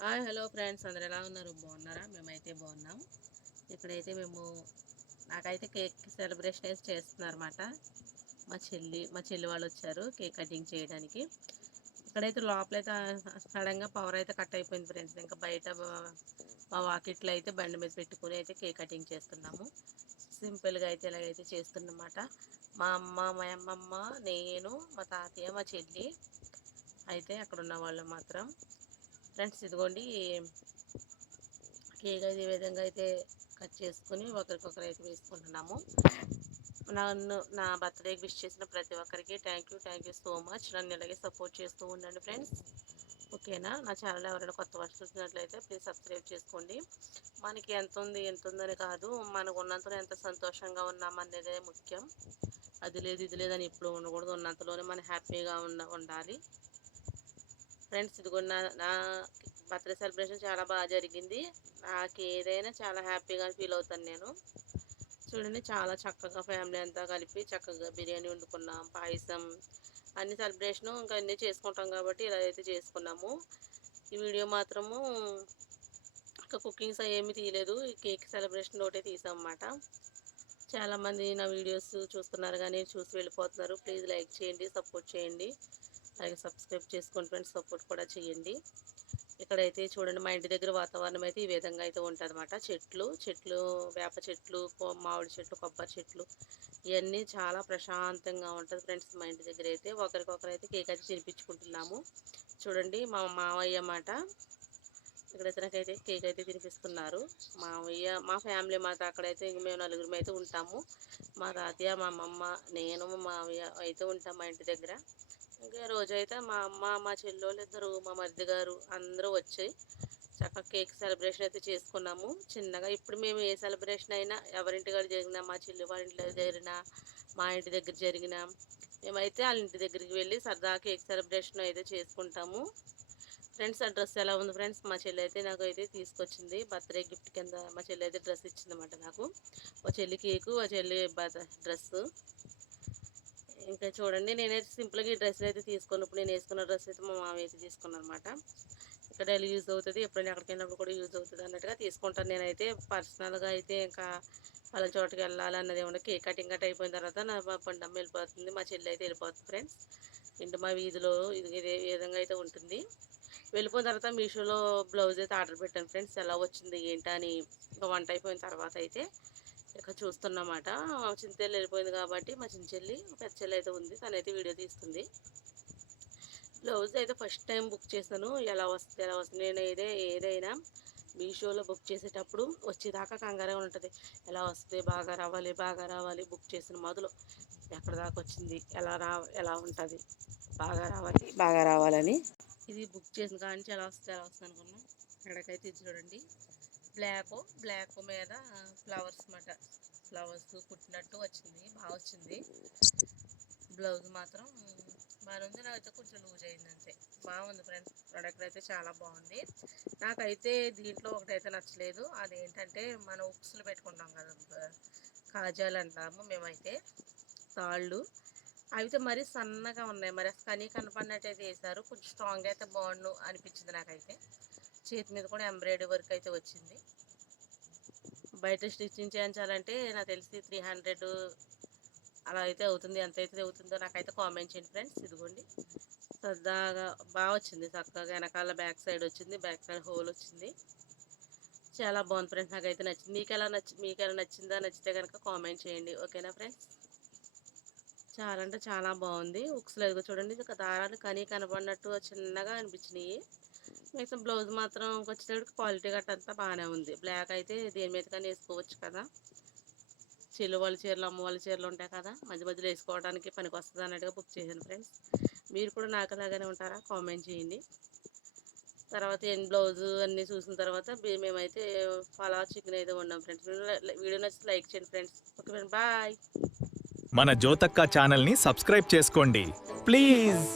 Hi hello friends, అందరు ఎలా ఉన్నారు? బాగున్నారా? మేమైతే బాగున్నాం. ఇక్కడైతే నాకైతే కేక్ సెలబ్రేషన్ అయితే చేస్తున్నారన్నమాట. మా చెల్లి వాళ్ళు వచ్చారు కేక్ కటింగ్ చేయడానికి. ఇక్కడైతే లోపలైతే సడన్గా పవర్ అయితే కట్ అయిపోయింది ఫ్రెండ్స్. ఇంకా బయట మా వాకిట్లో అయితే బండి మీద పెట్టుకుని అయితే కేక్ కటింగ్ చేస్తున్నాము. సింపుల్గా అయితే ఇలాగైతే చేస్తున్నమాట. మా అమ్మ, మా అమ్మమ్మ, నేను, మా తాతయ్య, మా చెల్లి అయితే అక్కడ ఉన్న వాళ్ళు మాత్రం. ఫ్రెండ్స్ ఇదిగోండి, కేక్ అయితే ఈ విధంగా అయితే కట్ చేసుకుని ఒకరికొకరు అయితే వేసుకుంటున్నాము. నా బర్త్డేకి విష్ చేసిన ప్రతి ఒక్కరికి థ్యాంక్ యూ సో మచ్. నన్ను ఇలాగే సపోర్ట్ చేస్తూ ఉండండి ఫ్రెండ్స్. ఓకేనా? నా ఛానల్ ఎవరైనా కొత్త వాళ్ళు చూసినట్లయితే ప్లీజ్ సబ్స్క్రైబ్ చేసుకోండి. మనకి ఎంత ఉందని కాదు, మనకు ఉన్నంతలో ఎంత సంతోషంగా ఉన్నామనేదే ముఖ్యం. అది లేదు ఇది లేదని ఎప్పుడు ఉండకూడదు. ఉన్నంతలోనే మనం హ్యాపీగా ఉండాలి ఫ్రెండ్స్. ఇదిగోండి, నా బర్త్డే సెలబ్రేషన్ చాలా బాగా జరిగింది. నాకు ఏదైనా చాలా హ్యాపీగా ఫీల్ అవుతాను నేను. చూడండి, చాలా చక్కగా ఫ్యామిలీ అంతా కలిపి చక్కగా బిర్యానీ వండుకున్నాం, పాయసం, అన్ని సెలబ్రేషను ఇంకా అన్నీ చేసుకుంటాం కాబట్టి ఇలా అయితే చేసుకున్నాము. ఈ వీడియో మాత్రము ఇంకా కుకింగ్స్ ఏమీ తీయలేదు, ఈ కేక్ సెలబ్రేషన్ ఒకటే తీసామన్నమాట. చాలామంది నా వీడియోస్ చూస్తున్నారు కానీ చూసి వెళ్ళిపోతున్నారు. ప్లీజ్ లైక్ చేయండి, సపోర్ట్ చేయండి, అలాగే సబ్స్క్రైబ్ చేసుకోండి ఫ్రెండ్స్. సపోర్ట్ కూడా చేయండి. ఇక్కడైతే చూడండి, మా ఇంటి దగ్గర వాతావరణం అయితే ఈ విధంగా అయితే ఉంటుంది అన్నమాట. చెట్లు, వేప చెట్లు, మామిడి చెట్లు, కొబ్బరి చెట్లు, ఇవన్నీ చాలా ప్రశాంతంగా ఉంటుంది ఫ్రెండ్స్. మా ఇంటి దగ్గర అయితే ఒకరికొకరు అయితే కేక్ అయితే తినిపించుకుంటున్నాము. చూడండి, మా మావయ్య అన్నమాట. ఇక్కడైతే నాకైతే కేక్ అయితే తినిపిస్తున్నారు మావయ్య. మా ఫ్యామిలీ మాట అక్కడైతే ఇంక మేము నలుగురం అయితే ఉంటాము. మా తాతయ్య, మా అమ్మమ్మ, నేను, మా మావయ్య అయితే ఉంటాం మా ఇంటి దగ్గర. ఇంకా రోజైతే మా అమ్మ, మా చెల్లెళ్ళు ఇద్దరు, మా మరిది గారు అందరూ వచ్చి చక్కగా కేక్ సెలబ్రేషన్ అయితే చేసుకున్నాము చిన్నగా. ఇప్పుడు మేము ఏ సెలబ్రేషన్ అయినా ఎవరింటి కాడ జరిగినా, మా చెల్లి వాళ్ళ ఇంటి దగ్గర జరిగినా, మా ఇంటి దగ్గర జరిగినా, మేమైతే వాళ్ళ ఇంటి దగ్గరికి వెళ్ళి సరదా కేక్ సెలబ్రేషన్ అయితే చేసుకుంటాము ఫ్రెండ్స్. ఆ డ్రెస్ ఎలా ఉంది ఫ్రెండ్స్? మా చెల్లి అయితే నాకు అయితే తీసుకొచ్చింది బర్త్డే గిఫ్ట్ కింద. మా చెల్లి అయితే డ్రెస్ ఇచ్చిందన్నమాట నాకు. మా చెల్లి కేకు, మా చెల్లి డ్రెస్సు. ఇంకా చూడండి, నేనైతే సింపుల్గా ఈ డ్రెస్ అయితే తీసుకుని, ఇప్పుడు నేను వేసుకున్న డ్రెస్ అయితే మా మామ అయితే తీసుకున్నాను అనమాట. ఇక్కడ యూజ్ అవుతుంది, ఎప్పుడైనా ఎక్కడికి వెళ్ళినప్పుడు కూడా యూజ్ అవుతుంది అన్నట్టుగా తీసుకుంటాను నేనైతే. పర్సనల్గా అయితే ఇంకా వాళ్ళ చోటుకి వెళ్ళాలి అన్నది ఏమన్నా కేక్ కటింగ్ కట్ అయిపోయిన తర్వాత నా పండమ్మ వెళ్ళిపోతుంది, మా చెల్లి అయితే వెళ్ళిపోతుంది ఫ్రెండ్స్. ఇంటి మా వీధిలో ఇదే విధంగా అయితే ఉంటుంది. వెళ్ళిపోయిన తర్వాత మీషోలో బ్లౌజ్ అయితే ఆర్డర్ పెట్టాను ఫ్రెండ్స్. ఎలా వచ్చింది ఏంటి అని ఇంకా వంట అయిపోయిన తర్వాత అయితే ఇక చూస్తున్నమాట. చింతెల్లి వెళ్ళిపోయింది కాబట్టి మా చిన్న చెల్లి, పెద్ద చెల్లి అయితే ఉంది, తనైతే వీడియో తీస్తుంది. బ్లౌజ్ అయితే ఫస్ట్ టైం బుక్ చేశాను. ఎలా వస్తుంది నేను ఏదైనా మీషోలో బుక్ చేసేటప్పుడు వచ్చేదాకా కంగారే ఉంటుంది. బాగా రావాలి బుక్ చేసిన మొదలు ఎక్కడ దాకా వచ్చింది, ఎలా ఉంటుంది, బాగా రావాలని. ఇది బుక్ చేసిన కానీ ఎలా వస్తుంది అనుకున్నాం. ఎక్కడికైతే ఇది చూడండి, బ్లాక్ మీద ఫ్లవర్స్ అన్నమాట. ఫ్లవర్స్ కుట్టినట్టు వచ్చింది, బాగా వచ్చింది. బ్లౌజ్ మాత్రం బాగుంది, నాకైతే కొంచెం లూజ్ అయింది అంతే. బాగుంది ఫ్రెండ్స్, ప్రోడక్ట్ అయితే చాలా బాగుంది. నాకైతే దీంట్లో ఒకటైతే నచ్చలేదు, అదేంటంటే మనం ఉక్సులు పెట్టుకుంటాం కదా, కాజాలు అంటాము మేమైతే, తాళ్ళు. అయితే మరీ సన్నగా ఉన్నాయి, మరి కనపడినట్టు అయితే వేసారు. కొంచెం స్ట్రాంగ్ అయితే బాగుండు అనిపించింది నాకైతే. చేతి మీద కూడా ఎంబ్రాయిడరీ వర్క్ అయితే వచ్చింది. బయట స్టిచ్చింగ్ చేయించాలంటే నాకు తెలిసి 300 అలా అయితే అవుతుంది. ఎంత అయితే అవుతుందో నాకైతే కామెంట్ చేయండి ఫ్రెండ్స్. ఇదిగోండి, సరదాగా బాగా వచ్చింది, చక్కగా వెనకాల బ్యాక్ సైడ్ వచ్చింది, బ్యాక్ సైడ్ హోల్ వచ్చింది. చాలా బాగుంది ఫ్రెండ్స్, నాకైతే నచ్చింది. మీకు ఎలా నచ్చిందా? నచ్చితే కనుక కామెంట్ చేయండి. ఓకేనా ఫ్రెండ్స్? చాలా అంటే చాలా బాగుంది. ఉక్స్లో చూడండి, దారాలు కనపడినట్టు చిన్నగా అనిపించినాయి. మిగతా బ్లౌజ్ మాత్రం వచ్చేటప్పటికి క్వాలిటీ గట్ట అంతా బాగానే ఉంది. బ్లాక్ అయితే దేని మీద కానీ వేసుకోవచ్చు కదా, చెల్లి వాళ్ళ చీరలు, అమ్మ వాళ్ళ చీరలు ఉంటాయి కదా, మధ్య మధ్యలో వేసుకోవడానికి పనికి వస్తుంది అన్నట్టుగా బుక్ చేశాను ఫ్రెండ్స్. మీరు కూడా నాకులాగానే ఉంటారా? కామెంట్ చేయండి. తర్వాత బ్లౌజు అన్నీ చూసిన తర్వాత మేమైతే పలావ్ చికెన్ అయితే ఉన్నాం ఫ్రెండ్స్. వీడియో నచ్చితే లైక్ చేయండి ఫ్రెండ్స్. Okay friend, bye. మన జ్యోతక్క ఛానల్ని సబ్స్క్రైబ్ చేసుకోండి ప్లీజ్.